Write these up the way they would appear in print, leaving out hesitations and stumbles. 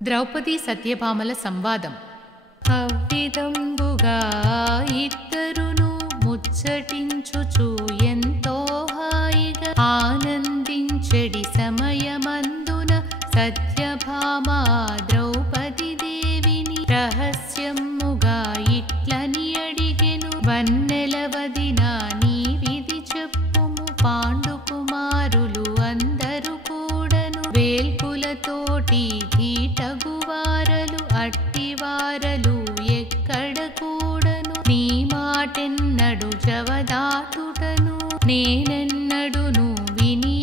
ద్రౌపది సత్యభామల సంవాదం. అవ్విధంబుగా ఇద్దరును ముచ్చటించుచు ఎంతో హాయిగా ఆనందించెడి సమయమందున సత్యభామ ద్రౌపది దేవిని రహస్యముగా ఇట్లని అడిగెను. వన్నెలవదినా నీ విధి చెప్పుము, పాండు కుమారులు అందరూ కూడను వేల్పులతోటి ధీటగువారలు, అట్టివారలు ఎక్కడ కూడను. నీ మాటెన్నడు జవదాటుటను, నేనెన్నడును విని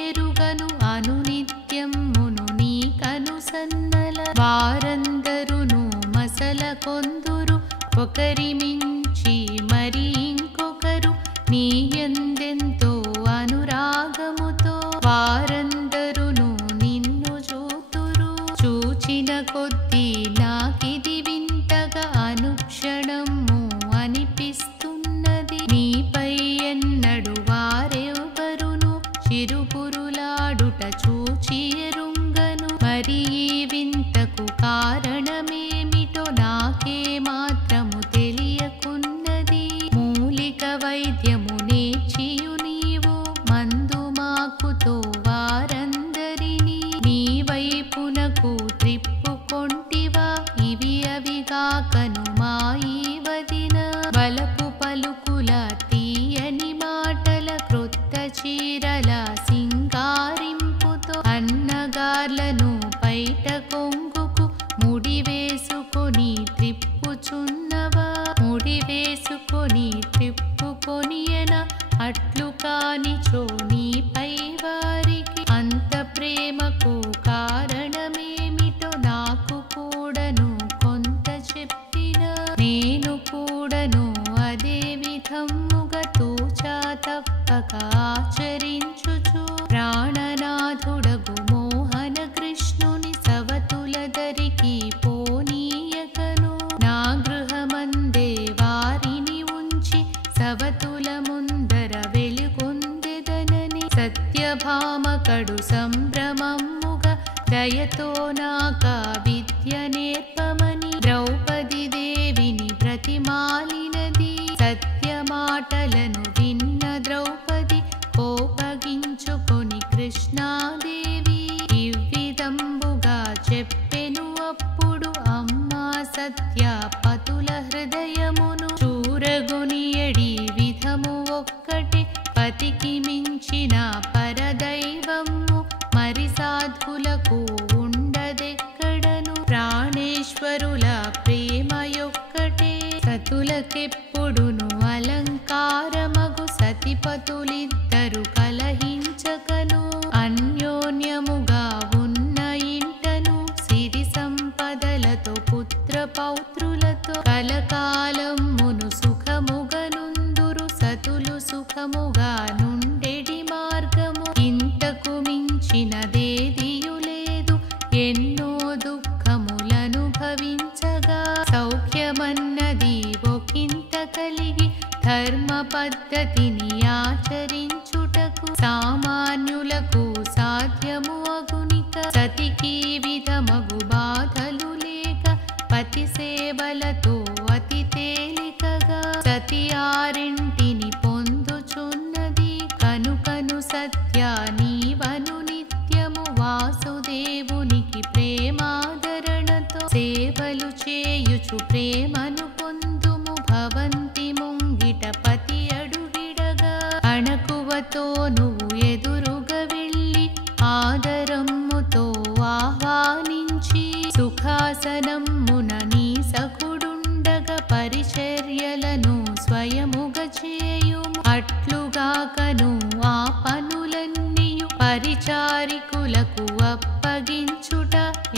ఎరుగను. అనునిత్యమును నీ కనుసన్నల వారందరును మసల కొందురు, ఒకరి మించి మరి ఇంకొకరు నీ ఎందెంతో అనురాగముతో వారందరును నిన్ను చూతురు. చూచిన కొద్దీ నాకిది వింతగా అనుక్షణము అనిపిస్తున్నది. నీపై ఎన్నడు వారెవరును చిరుపురులాడుట చూచి ఎరుంగను. మరి ఈ వింతకు కారణమేమిటో నాకే మాత్రము తెలియకున్నది. మూలిక వైద్యము నేర్చియు నీవు మందు మాకుతో వారందరినీ నీ వైపునకు త్రిప్పుకొంటివా. ఇవి అవిగాకను మాయి వదిన బలపు పలుకుల తీయని మాటల క్రొత్త చీరల సింగారింపుతో అన్నగార్లను పైట కొంగుకు ముడి వేసుకొని త్రిప్పుచున్నవా. ముడి వేసుకొని త్రిప్పుకొనియన అట్లు కానిచో నీపై వారికి అంత ప్రేమకు కారణమేమిటో నాకు కూడను కొంత చెప్పిన. నేను కూడను అదే విధముగా తూచా తప్పక ఆచరించుచు ప్రాణనాథుడగు మోహన కృష్ణుని సవతులదరికి పోనీయకను. నా గృహమందే వారిని ఉంచి సవతుల ముందర వెలుగొందెదనని సత్యభామ కడు సంభ్రమముగా దయతో నాకా విద్య నేర్పమని ద్రౌపది దేవిని ప్రతిమాలినది. సత్య మాటలను విన్న ద్రౌపది కోపగించుకొని కృష్ణాదేవి ఇవ్విధంబుగా చెప్పెను. అప్పుడు అమ్మా సత్య పతుల హృదయమును చూరగొనియడి విధము ఒక్కటే, పతికి మించిన పరదైవము మరి సాధులకు ఉండదెక్కడను. ప్రాణేశ్వరుల ప్రేమయొక్కటే సతులకెప్పుడును అలంకారమగు. సతిపతులిద్దరు కలహించకను అన్యోన్యముగా ఉన్న ఇంటను సిరి సంపదలతో పుత్ర పౌత్రులతో కలకాలమును సుఖముగనుందురు. సతులు సుఖముగా నుండెడి మార్గము ఇంతకు మించినదేదియు లేదు. ఎన్నో దుఃఖములను భవించగా సౌఖ్యమన్నది ఒకంత కలిగి ధర్మ పద్ధతిని ఆచరించుటకు సామాన్యులకు సాధ్యము అగునిక. సతికి విధమగు బాధలు లేక పతి సేవలతో అతి తేలికగా సతి ఆరింటిని పొందుచున్నది. కనుకను సత్య నీవను నిత్యము వాసుదేవునికి ప్రేమాదరణతో సేవలు చేయుచు ప్రేమను పొందుము. భవంతి ముంగిట పతి అడుగిడగా అణకువతో నువ్వు ఎదురుగా వెళ్ళి ఆదరమ్ముతో ఆహ్వానించి సుఖాసనమ్మున నీ సఖుడుండగా పరిచర్యలను స్వయముగా చేయుము. అట్లుగాకను ఆ పనులన్నీయు పరిచారికులకు అప్పగించుట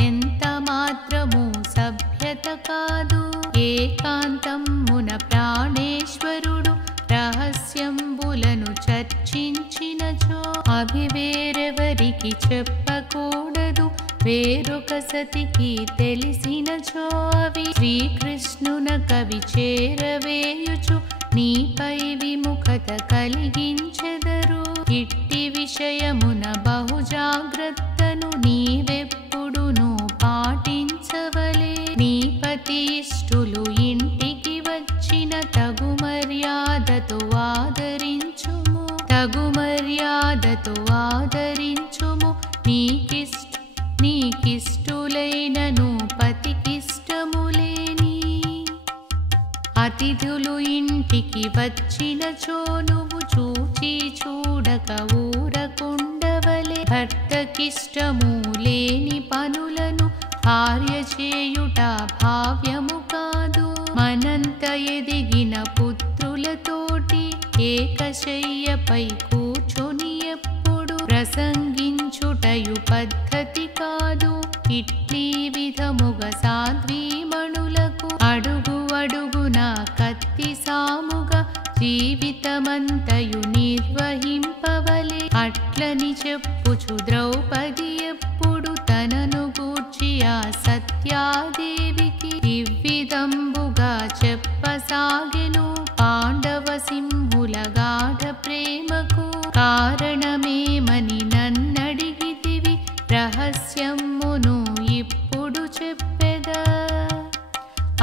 ఎంత మాత్రము సభ్యత కాదు. ఏకాంతమున ప్రాణేశ్వరుడు రహస్యంబులను చర్చించినచో అవి వేరెవరికి చెప్పకూడదు. వేరొక సతికి తెలిసినచో అవి శ్రీకృష్ణున కవి చేరవేయుచు నీపై విముఖత కలిగించెదరు. ఇట్టి విషయమున బహుజాగ్రత్తను నీవెప్పుడును పాటి నీకిష్టులైనను పతికిష్టములేని అతిథులు ఇంటికి వచ్చినచో నువ్వు చూచి చూడక ఊరకుండవలే. భర్తకిష్టము లేని పనులను భార్య చేయుట భావ్యము కాదు. మనంత ఎదిగిన పుత్రులతోటి ఏకశయ్యపై కూర్చొని ఎప్పుడు ప్రసంగించుటయు పద్ధతి కాదు. ఇట్లీ విధముగా సాధ్వీమణులకు అడుగు అడుగున కత్తి సాముగా జీవితమంతయు నిర్వహింపవలే. అట్లని చెప్పుచు ద్రౌపది ఎప్పుడు తనను గూర్చి ఆ సత్యాదేవికి ఇవ్విధంబుగా చెప్పసాగెను. పాండవ సింహుల గాఢ ప్రేమకు కారణమేమని నన్నడిగితివి, రహస్యమును ఇప్పుడు చెప్పెదా.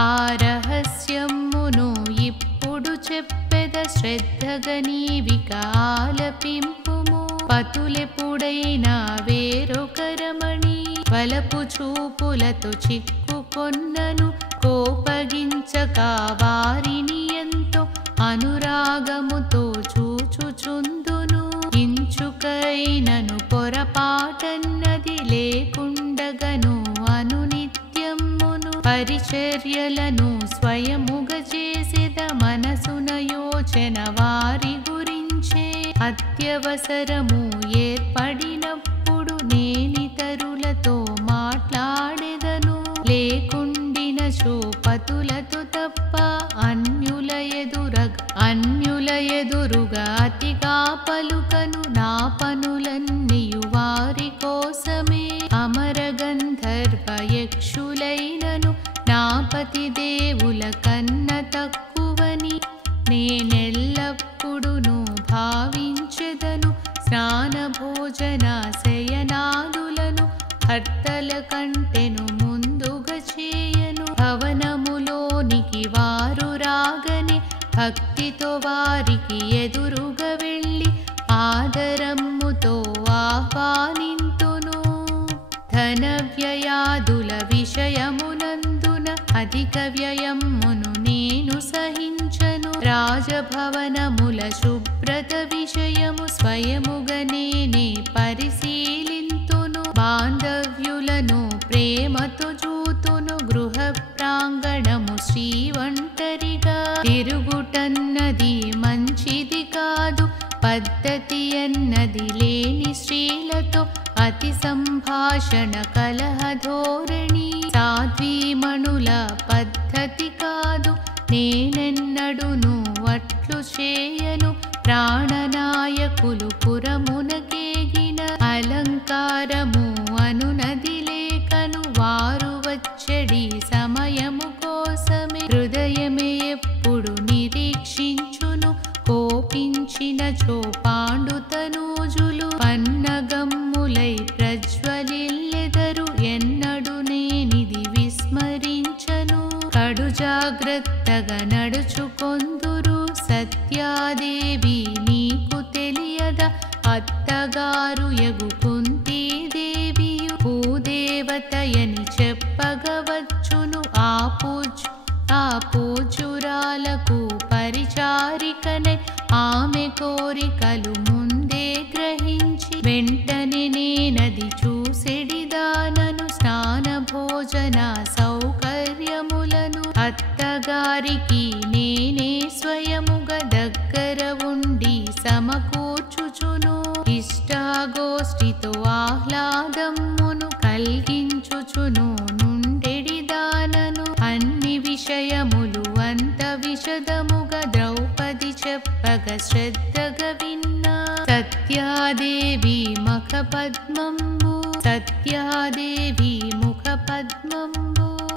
ఆ రహస్యమును ఇప్పుడు చెప్పెద, శ్రద్ధగా నీవిక ఆలపింపుము. పతులెప్పుడైనా వేరొకరమణి వలపు చూపులతో చిక్కుకొన్నను కోపగించక వారిని ఎంతో అనురాగముతో చూచుచుందును. ఇంచుకైనను పొరపాటన్నది లేకుండగను అనునిత్యమును పరిచర్యలను స్వయముగా చేసేద. మనసున యోచన వారి గురించే అత్యవసరము ఏర్పడినప్పుడు నేనితరులతో మాట్లాడెదను. లేకుండినచో పతులతో తప్ప అన్యుల ఎదురుగా అతిగా పలుకను. నా పనులన్నీయు వారి కోసమే. అమర గంధర్వ యక్షులైనను నా పతి దేవుల కన్న తక్కువని నేనెల్లప్పుడును భావించెదను. స్నాన భోజన శయనాదులను భర్తల కంటెను ముందుగా చేయను. భవనములోనికి వారు రాగనే భక్తితో వారికి ఎదురుగా వెళ్ళి ఆదరమ్ముతో ఆహ్వానింతును. ధన వ్యయాదుల విషయమునందున అధిక వ్యయమును నేను సహించను. రాజభవనముల శుభ్రత విషయము స్వయముగా నేనే పరిశీలింతును. బాంధవ్యులను ప్రేమతో చూతును. గృహ ప్రాంగణము శ్రీవంటరిగా తిరుగుటన్నది మంచిది కాదు. పద్ధతి అన్నది లేని స్త్రీలతో అతి సంభాషణ కలహధోరణి సాధ్వీమణుల పద్ధతి కాదు. నేనెన్నడును అట్లు చేయను. ప్రాణనాయకులు పురమునకేగిన అలంకారము అనునది లేకను వారు వచ్చడి సమయము కోసమే. హృదయమే ఎప్పుడు నిరీక్షించును. కోపించినచో పాండుతనూజులు పన్నగమ్ములై ప్రజ్వలిల్లెదరు. ఎన్నడు నేనిది విస్మరించను. కడు జాగ్రత్తగా నడుచుకొందురు. సత్యాదేవి నీకు తెలియదా, అత్తగారు యగు కుంతీదేవియు భూదేవతయని చెప్పగవచ్చును. ఆ పూజురాలకు పరిచారికనై ఆమె కోరికలు ముందే గ్రహించి వెంటనే నేనది చూసెడిదానను. స్నాన భోజన సౌకర్యములను అత్తగారికి నేనే స్వయముగా దగ్గర ఉండి సమకూర్చుచును. ఇష్టాగోష్ఠితో ఆహ్లాదమును కలిగించుచును నుండెడిదానను. అన్ని విషయములు అంత విశదముగా ద్రౌపది చెప్పగా శ్రద్ధగా విన్నా. సత్యాదేవి ముఖపద్మంబు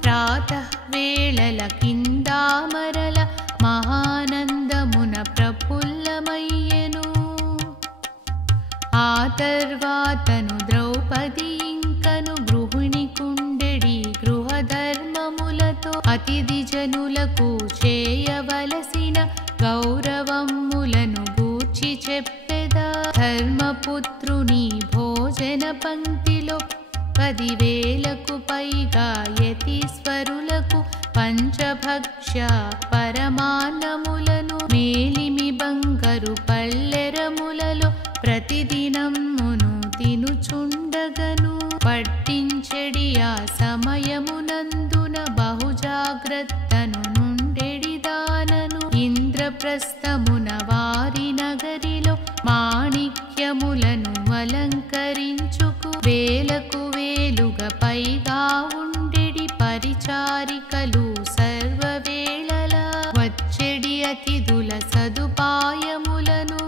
ప్రాతః వేళల కిందామరల మహానందమున ప్రఫుల్లమయ్యెను. ఆ తర్వాతను ద్రౌపది ఇంకను గృహిణి కుండెడి గృహధర్మములతో అతిథి జనులకు చేయవలసిన గౌరవములను గూర్చి చెప్పెదా. ధర్మపుత్రుని భోజన పంక్తిలో 10,000కు పైగా యతీశ్వరులకు పంచభక్ష్య పరమాన్నములను మేలిమి బంగారు పల్లెరములలో ప్రతిదినమును తినుచుండగను. పట్టించెడి ఆ సమయమునందున బహుజాగ్రత్తను నుండెడిదానను. ఇంద్రప్రస్థమున వారి నగరిలో మాణిక్యములను అలంకరించుకు వేలకు వేలుగా పైగా ఉండెడి పరిచారికలు సర్వవేళలా వచ్చెడి అతిథుల సదుపాయములను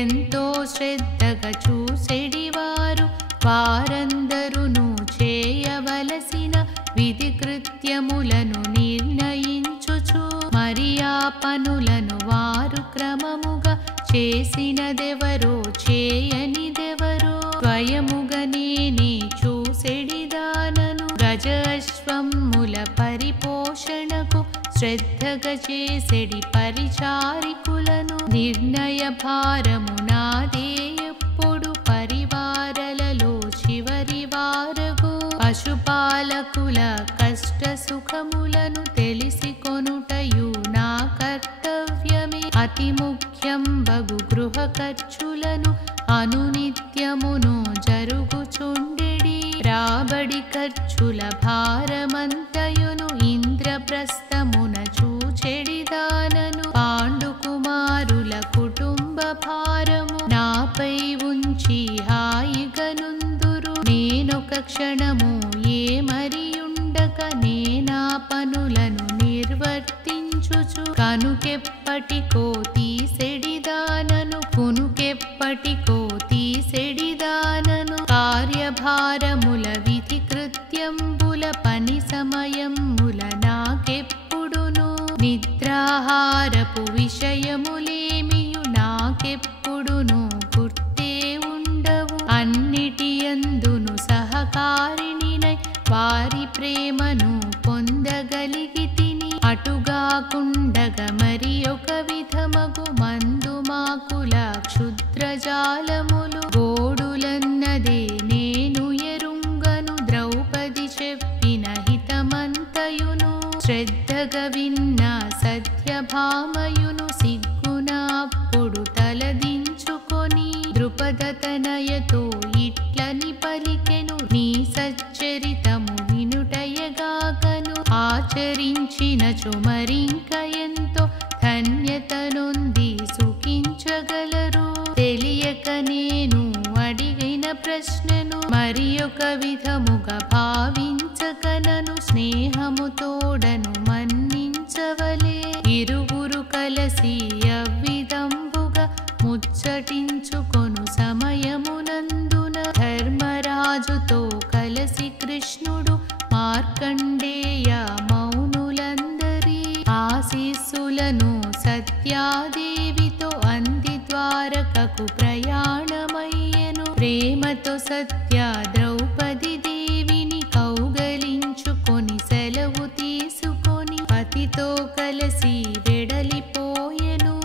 ఎంతో శ్రద్ధగా చూసెడివారు. వారందరును చేయవలసిన విధి కృత్యములను నిర్ణయించుచు మరి ఆ పనులను వారు క్రమముగా చేసినదెవరో చేయనిదెవరో స్వయముగా నేనే చూసెడిదానను. గజ అశ్వముల పరిపోషణకు శ్రద్ధగా చేసెడి పరిచారికులను నిర్ణయ భారము నాదే ఎప్పుడు పరివారలలో చివరి వారగు. పశుపాలకుల కష్ట సుఖములను తెలిసి కొనుటయు నా కర్తవ్యమే. అతి ముఖ్యం బగు గృహ ఖర్చులను అనునిత్యమును జరుగుచుండెడి. రాబడి ఖర్చుల భారమంతయును ఇంద్రప్రస్థమున చూచెడిదానను. పాండుకుమారుల కుటుంబ భారము నాపై ఉంచి హాయిగనుందురు. నేనొక క్షణము ఏమరియుండక నేనా పనులను నిర్వర్తించుచు కనుకెప్పటికో తీసెడిదానను. కునుకెప్పటికో తీసెడిదానను. కార్యభారముల విధి కృత్యంబుల పని సమయముల నాకెప్పుడును నిద్రాహారపు విషయములేమియు నాకెప్పుడును గుర్తే ఉండవు. అన్నిటియందును సహకారిణినై వారి ప్రేమను పొందగలిగితిని. అటుగాకుండగ మరి ఒక విధమగు మందుమాకుల క్షుద్రజాలములు గోడులన్నదే నేను ఎరుంగను. ద్రౌపది చెప్పిన హితమంతయును శ్రద్ధగా విన్న సత్యభామయును సిగ్గున అప్పుడు తలదించుకొని ద్రుపదతనయతో ఇట్లని పలికెను. నీ సచ్చరితము వినుటయగాకను ఆచరించినచో మరింక ఎంతో ధన్యతనొంది సుఖించగలరు. తెలియక నేను అడిగిన ప్రశ్నను మరి ఒక విధముగా భావించకనను స్నేహము తోడను మన్నించవలే. ఇరువురు కలసి అవ్విధంబుగా ముచ్చటించుకొను సమయమునందున ధర్మరాజుతో కలసి కృష్ణుడు మార్కండేయ మౌనులందరి ఆశీస్సులను సత్యాదేవితో అంది ద్వారకకు ప్రయాణమయ్యెను. ప్రేమతో సత్య ద్రౌపది దేవిని కౌగలించుకొని సెలవు తీసుకొని పతితో కలిసి వెడలిపోయెను.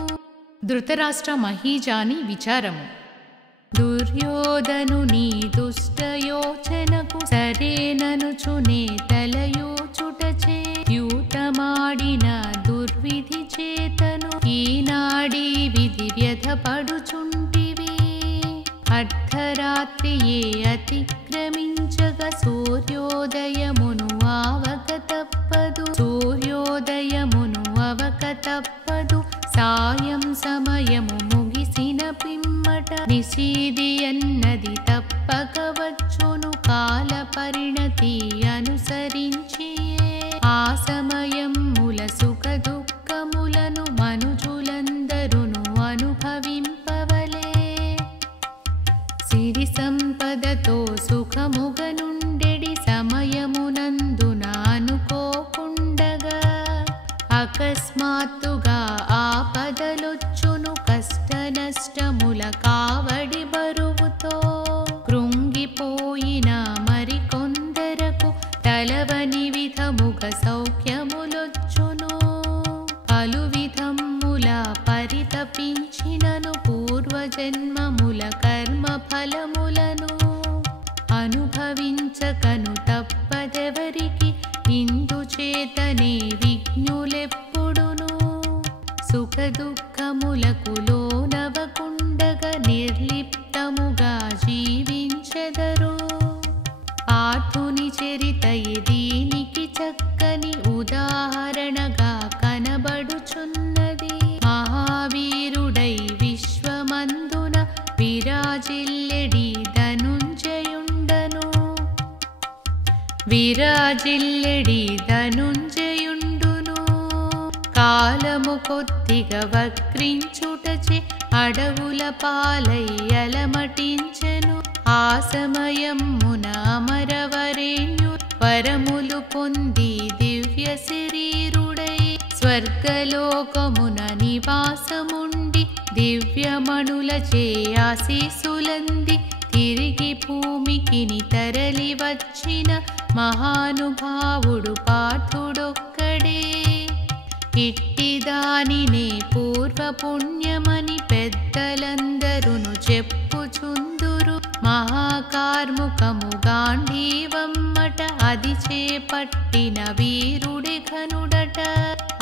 ధృతరాష్ట్ర మహీజాని విచారము. దుర్యోధనుని దుష్టయోచనకు సరేననుచునే తలయోచుటచే యూతమాడిన దుర్విధి చేతను ఈనాడీ విధి వ్యధపడుచుంటివి. అర్ధరాత్రియే అతిక్రమించగా సూర్యోదయమును అవక తప్పదు. సూర్యోదయమును అవక తప్పదు. సాయం సమయము ముగిసిన పిమ్మట నిశీది అన్నది తప్పక వచ్చును. కాల పరిణతి అనుసరించి ఆ సమయముల సుఖ దుఃఖములను మనుజులందరును అనుభవింపవలే. సిరి సంపదతో సుఖముగా నుండెడి సమయమునందున అనుకోకుండగా అకస్మాత్తుగా ఆపదలొచ్చును. కష్ట నష్టముల కావడి బరువుతో కృంగిపోయిన మరికొందరకు తలవని విధముగా సౌఖ్యములొచ్చును. పలు విధముల పరితపించినను పూర్వజన్మముల కర్మ ఫలములను అనుభవించ చింతకను తప్పదెవరికి ఇందుచేతనే విఘ్నులెప్పుడును సుఖ దుఃఖములకు లోనవకుండగా నిర్లిప్తముగా జీవించెదరు. పార్థుని చరితయే దీనికి చక్కని ఉదాహరణగా కనబడుచున్నది. మహావీరుడై విశ్వమందున విరాజిల్లెడి ధనుంజయుండును కాలము కొద్దిగా వక్రించుటచే అడవుల పాలై అలమటించెను. ఆ సమయమున అమరవరేణ్యు వరములు పొంది దివ్య శరీరుడై స్వర్గలోకమున నివాసముండి దివ్యమణులచే ఆశీస్సులంది తిరిగి భూమికి తరలి వచ్చిన మహానుభావుడు పార్థుడొక్కడే. ఇట్టిదానినే పూర్వపుణ్యమని పెద్దలందరును చెప్పుచుందురు. మహాకార్ముకము గాంధీవమ్మట అది చేపట్టిన వీరుడే ఘనుడట.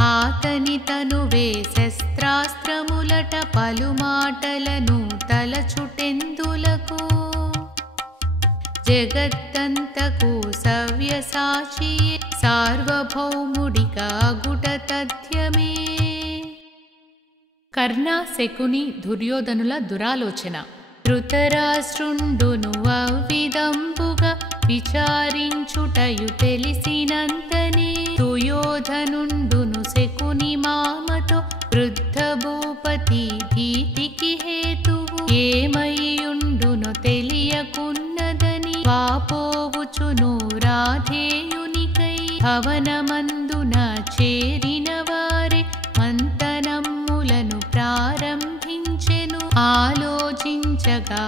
ఆతని తనువే శస్త్రాస్త్రములట పలుమాటలను తలచుటెందులకు జగత్తంతకు సవ్యసాచి సార్వభౌముడిగా గుట తథ్యమే. కర్ణ శకుని దుర్యోధనుల దురాలోచన. ధృతరాష్ట్రుండును అవిదంబుగా విచారించుటయు తెలిసినంతనే దుయోధనుండును శకుని మామతో వృద్ధ భూపతి భీతికి హేతువు ఏమయ్యుండునో తెలియకున్నదని వాపోవుచును రాధేయునికై భవనమందున చేరిన వారే మంతనమ్ములను ప్రారంభించెను. ఆలోచించగా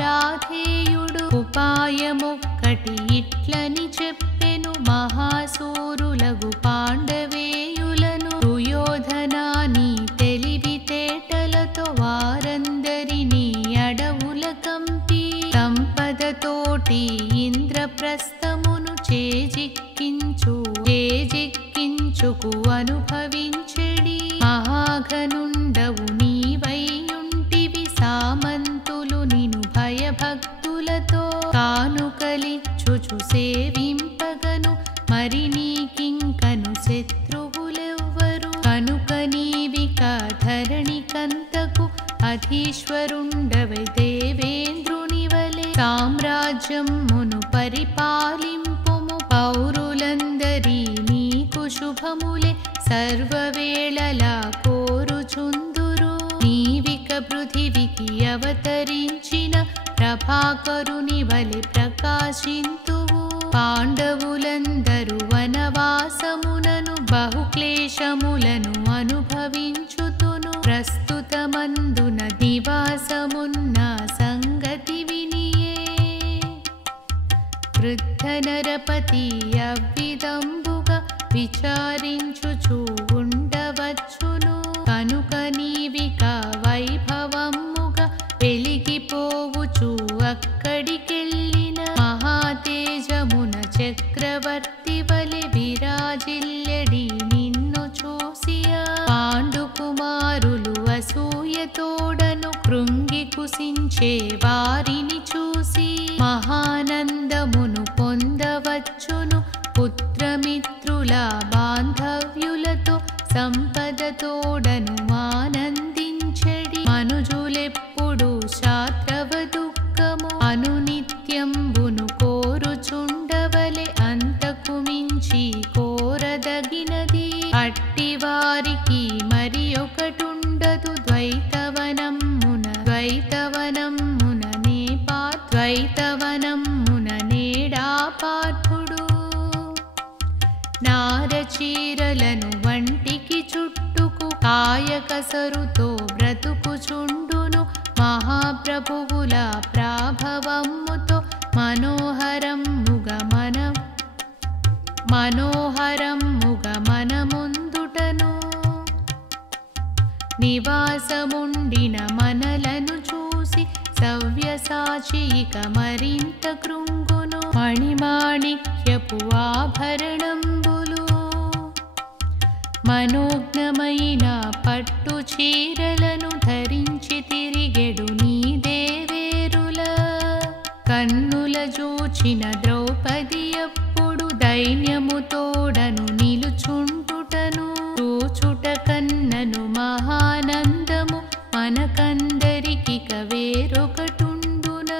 రాధేయుడు ఉపాయమొక్కటి ఇట్లని చెప్పెను. మహాసూరులగు పాండవేయులను దుయోధనాని తెలివితేటలతో వారందరినీ అడవుల కంపి సంపదతోటి ఇంద్రప్రస్థమును చేజిక్కించుకు అనుభవించెడి. మహాఘనుండవు నీవైయుంటివి సామంతులు నిను భయభక్తులతో కానుకలిచ్చుచు సేవింపగను మరి నీకింకను శత్రువులెవ్వరు కనుక నీవిక ధరణికంతకు అధీశ్వరుండవై దేవేంద్రుని వలె సామ్రాజ్యమును పరిపాలింపుము. పౌరులందరి నీకు శుభములే సర్వవేళలా కోరుచుందురు. నీవిక పృథివికి అవతరించిన ప్రభాకరుని వలె ప్రకాశింతువు. పాండవులందరూ వనవాసమునను బహుక్లేశములను అనుభవించుతును. ప్రస్తుతమందున నివాసమున్న సంగతి వినియే వృద్ధ నరపతి అవ్విదంబుగా విచారించుచూ ఉండవచ్చును. కనుక నీవిక వైభవముగా వెలిగిపోవుచు అక్కడికెళ్ళిన మహాతేజమున చక్రవర్తి వలె విరాజిల్లెడి నిన్ను చూసియా పాండుకుమారులు అసూయతోడను కృంగి కుసించే వారిని చూసి మహానందమును పొందవచ్చును. పుత్రమిత్రుల బాంధవ్యులతో సంపదతోడను ఆనందించెడి. మనుజులెప్పుడు శాత్రవ దుఃఖము అనునిత్యంబును కోరుచుండవలె అంతకు మించి కోరదగినది అట్టివారికి మరి ఒకటుండదు. ద్వైతవనమున నేడా పార్థుడు నారచీరలను వంటికి చుట్టుకు కాయకసరుతో బ్రతుకుచుండును. మహాప్రభువుల ప్రాభవముతో మనోహరముగా మనముందుటను నివాసముండిన మనలను చూసి సవ్యసాచి ఇక మరింత కృంగును. మణిమాణిక్యపు ఆభరణంబులు మనోజ్ఞమైన పట్టు చీరలను ధరించి తిరిగెడు నీ దేవేరుల. కన్నుల జూచిన ద్రౌపది అప్పుడు దైన్యము తోడను నిలుచుంటుటను. చూచుట కన్నను మహానందము మనకందరికిక వేరొకటుండున.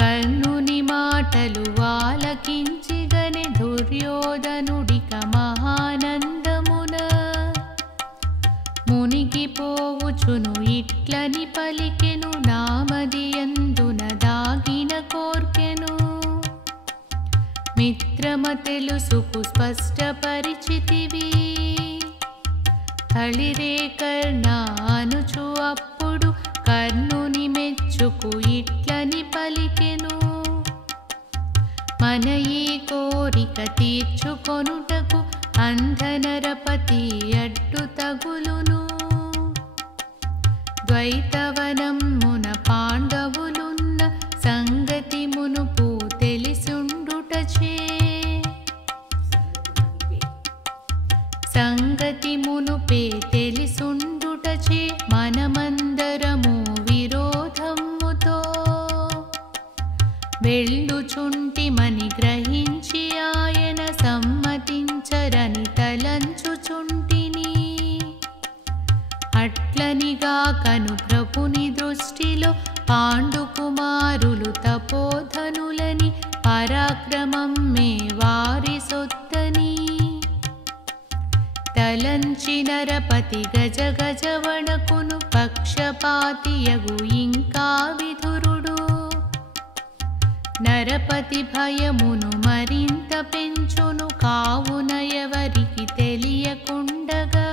కర్ణుని మాటలు ఆలకించిగనే దుర్యోధనుడిక మహానందమున. మునిగిపోవుచును ఇట్లని పలికెను నామది అందున దాగిన కోర్కెను. మిత్రమ తెలుసుకు స్పష్టపరిచితివి హళిరే కర్ణ అనుచు అప్పుడు కర్ణుని మెచ్చుకు ఇట్లని పలికెను. మన ఈ కోరిక తీర్చుకొనుటకు అంధనరపతి అడ్డు తగులును. ద్వైతవనమున పాండవులున్న సంగతి మునుపు తెలిసుండుటచే మనమందరము విరోధముతో వెళ్ళుచుంటిమని గ్రహించి ఆయన సమ్మతించరని తలంచుచుంటిని. అట్లనిగాకను ప్రభుని దృష్టిలో పాండుకుమారులు తపోధనులని పరాక్రమం మే వారి సొత్తని తలంచి నరపతి గజ గజ వణకును. పక్షపాతియగు ఇంకా విధురుడు నరపతి భయమును మరింత పెంచును. కావున ఎవరికి తెలియకుండగా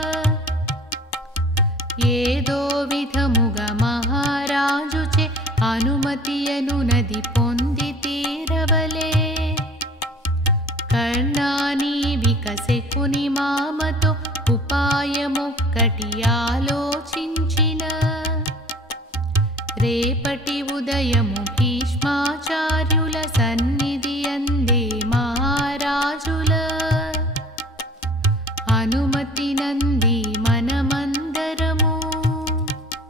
ఏదో విధముగా మహారాజుచే అనుమతియను నది పొంది తీరవలే. కర్ణానీవిక శకుని మామతో ఉపాయమొక్కటి ఆలోచించిన. రేపటి ఉదయము భీష్మాచార్యుల సన్నిధి అందే మహారాజుల అనుమతి నంది మనమందరము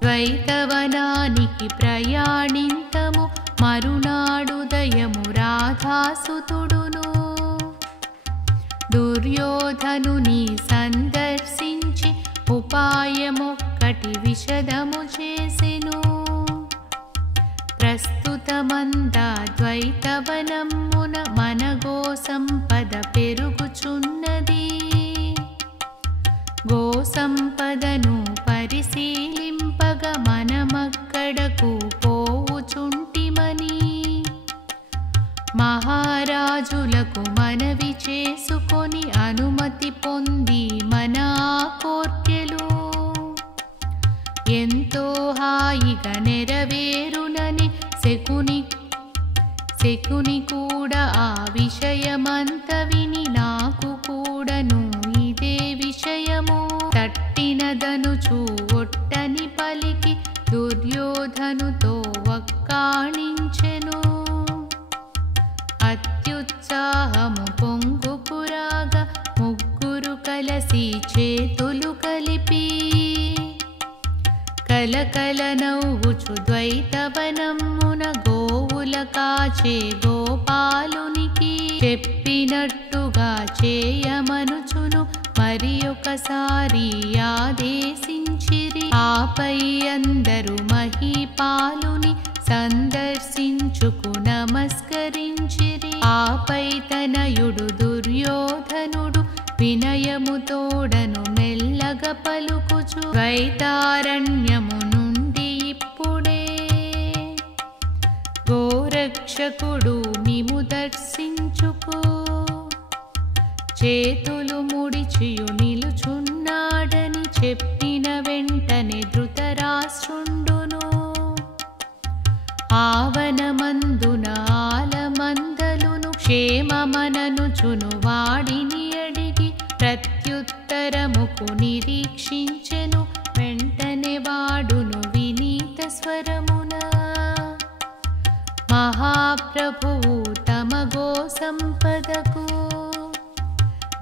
ద్వైతవనానికి ప్రయాణింతము. మరునాడుదయము రాధాసుతుడును దుర్యోధనుని సందర్శించి ఉపాయమొక్కటి విషదము చేసెను. ప్రస్తుతమందా ద్వైతవనమున మనగో సంపద పెరుగుచున్నది. గో సంపదను పరిశీలింపగ మనమక్కడకు పోవుచుంటిమని మహారాజులకు మనవి చేసుకొని అనుమతి పొంది మన కోర్కెలు ఎంతో హాయిగా నెరవేరునని శకుని కూడా ఆ విషయమంత విని నాకు కూడాను ఇదే విషయము తట్టినదనుచు ఒట్టని పలికి దుర్యోధనుతో వక్కాణించెను. అత్యుత్సాహము పొంగుపురాగా ముగ్గురు కలసి చేతులు కలిపి కలకల నవ్వుచు ద్వైతవనమున గోవుల కాచే గోపాలునికి చెప్పినట్టుగా చేయమనుచును మరి ఒకసారి ఆదేశించిరి. ఆపై అందరూ మహీపాలుని సందర్శించుకు నమస్కరించిరి. ఆపై తనయుడు దుర్యోధనుడు వినయముతోడను మెల్లగా పలుకుచు ద్వైతారణ్యము నుండి ఇప్పుడే గోరక్షకుడు మిము దర్శించుకో చేతులు ముడిచియు నిలుచున్నాడని చెప్పిన వెంటనే ధృతరాష్ట్రుండును ఆవనమందున ఆలమందలును క్షేమమననుచును వాడిని అడిగి ప్రత్యుత్తరముకు నిరీక్షించెను. వెంటనే వాడును వినీత స్వరమున మహాప్రభువు తమ గో సంపదకు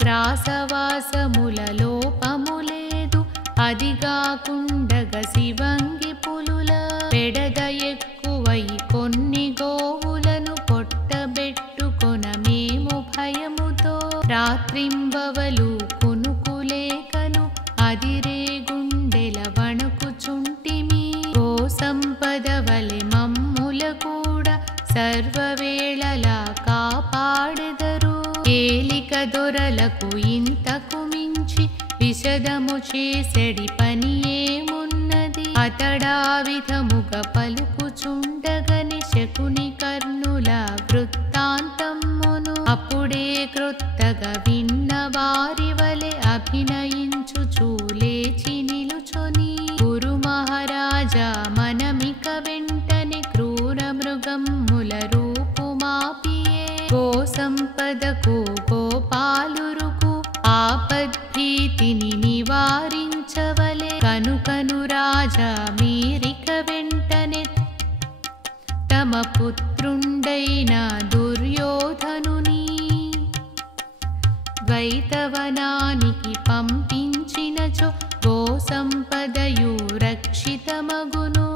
గ్రాసవాసముల లోపములేదు. అదిగాకుండగ శివంగి పులుల పెడద ఎక్కువై కొన్ని గోవులను పొట్టబెట్టుకొన మేము భయముతో రాత్రింబవలు కునుకులేకను అదిరే గుండెల వణుకుచుంటిమి. గో సంపద వలె మమ్ముల కూడా సర్వవేళలా కాపాడెదరు. ఏలిక దొరలకు ఇంతకు మించి విషదము చేసెడి పని ఏమున్నది. అతడా విధముగా పలుకుచుండగని శకుని కర్ణుల వృత్తాంతమ్మును అప్పుడే క్రొత్తగా విన్న వారి వలె అభినయించుచూ లేచి నిలుచొని గురు మహారాజా మనమిక వెంటనే క్రూర మృగమ్ముల రూపుమాపియే గో సంపదకు గోపాలురుకు ఆపద్భీతిని నివారించవలే. కనుకను రాజా మీరిక వెంటనే తమ పుత్రుండైన దుర్యోధనుని ద్వైతవనానికి పంపించినచో గో సంపదయు రక్షితమగును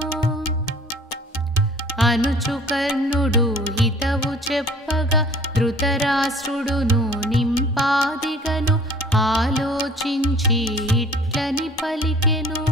అనుచు కర్ణుడు హితవు చెప్పగా ధృతరాష్ట్రుడును నింపాదిగను ఆలోచించి ఇట్లని పలికెను.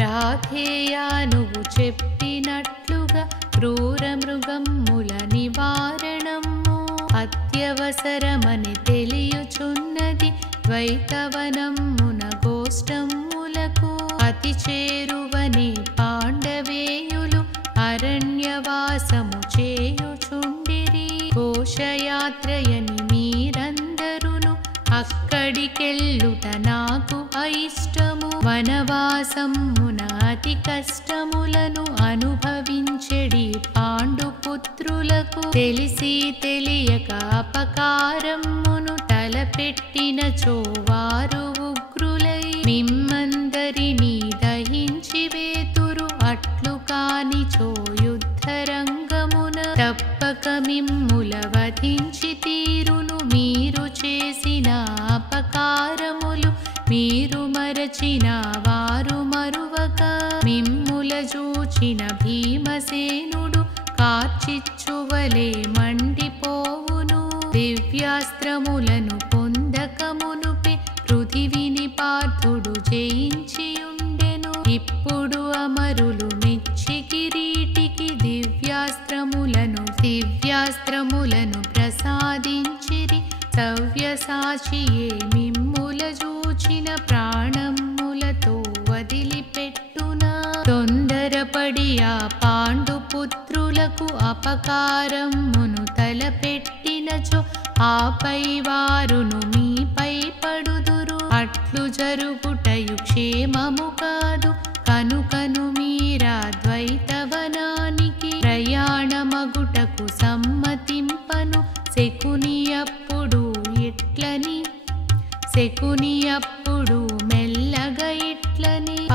రాధేయా నువ్వు చెప్పినట్లుగా క్రూర మృగమ్ముల నివారణము అత్యవసరమని తెలియుచున్నది. ద్వైతవనమ్మున గోష్టములకు అతి చేరువని పాండవేయులు అరణ్యవాసము చేయుచుండిరి. ఘోషయాత్రయని మీరందరును అక్కడికెళ్ళుట నాకు అయిష్టము. వనవాసమున అతి కష్టములను అనుభవించెడి పాండుపుత్రులకు తెలిసి తెలియక అపకారమును తలపెట్టినచో వారు ఉగ్రులై మిమ్మందరినీ దహించి వేతురు. అట్లు కానిచో యుద్ధరంగమున తప్పక మిమ్ముల వధించి తీరును. మీరు చేసిన అపకారములు మీరు మరచిన వారు మరువక మిమ్ముల చూచిన భీమసేనుడు కార్చిచ్చువలే మండిపోవును. దివ్యాస్త్రములను పొందకమునుపే పృథివిని పార్థుడు జయించియుండెను. ఇప్పుడు అమరులు మెచ్చి కిరీటికి దివ్యాస్త్రములను ప్రసాదించిరి. సవ్యసాచియే మిమ్ముల చూచిన ప్రాణములతో వదిలిపెట్టునా. తొందరపడి ఆ పాండుపుత్రులకు అపకారమును తలపెట్టినచో ఆపై వారును మీపై పడుదురు. అట్లు జరుగుటయు క్షేమము కాదు. కనుకను మీరా ద్వైతవనానికి ప్రయాణమగుటకు సమ్మతింపను. శకుని అప్పుడు మెల్లగా ఇట్లని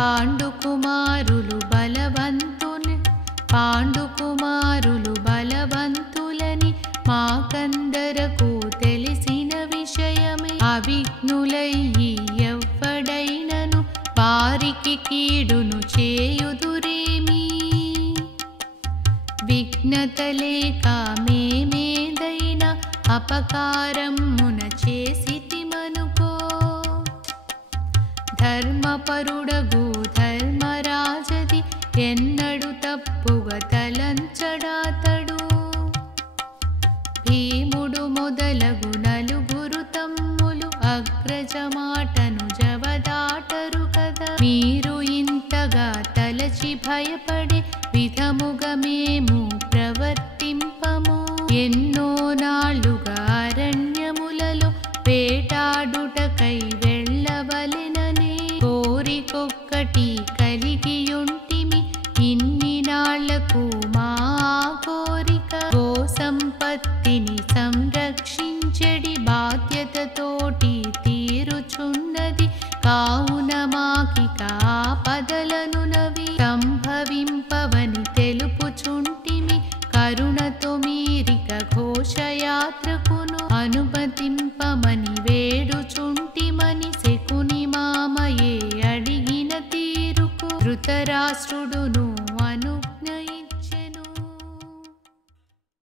పాండుకుమారులు బలవంతులని మాకందరకు తెలిసిన విషయమే. అవిఘ్నులయ్యి ఎవ్వడైనను వారికి కీడును చేయుదురేమి. విఘ్నత లేక మేమేదైనా అపకారమున చేసితిమనుకో. ధర్మపరుడగు ధర్మరాజది ఎన్నడు తప్పుగా తలంచడాతడు. భీముడు మొదలగు నలుగురు తమ్ములు అగ్రజమాటను జవదాటరు కదా. మీరు ఇంతగా తలచి భయపడే విధముగా మేము ప్రవర్తింపము. ఎన్నో నాళ్ళుగా అరణ్యములలో వేటాడుటకై వెళ్ళవలెననే కోరికొక్కటి కలిగియుంటిమి. ఇన్ని నాళ్లకు మా కోరిక గో సంపత్తిని సంరక్షించెడి బాధ్యతతోటి తీరుచున్నది. కావున మాకిక ఆపదలను నవి సంభవింపవని తెలుపుచుంటిమి. అనుమతింపమని వేడుచుంటిమని శకుని మామయే అడిగిన తీరుకు ధృతరాష్ట్రుడు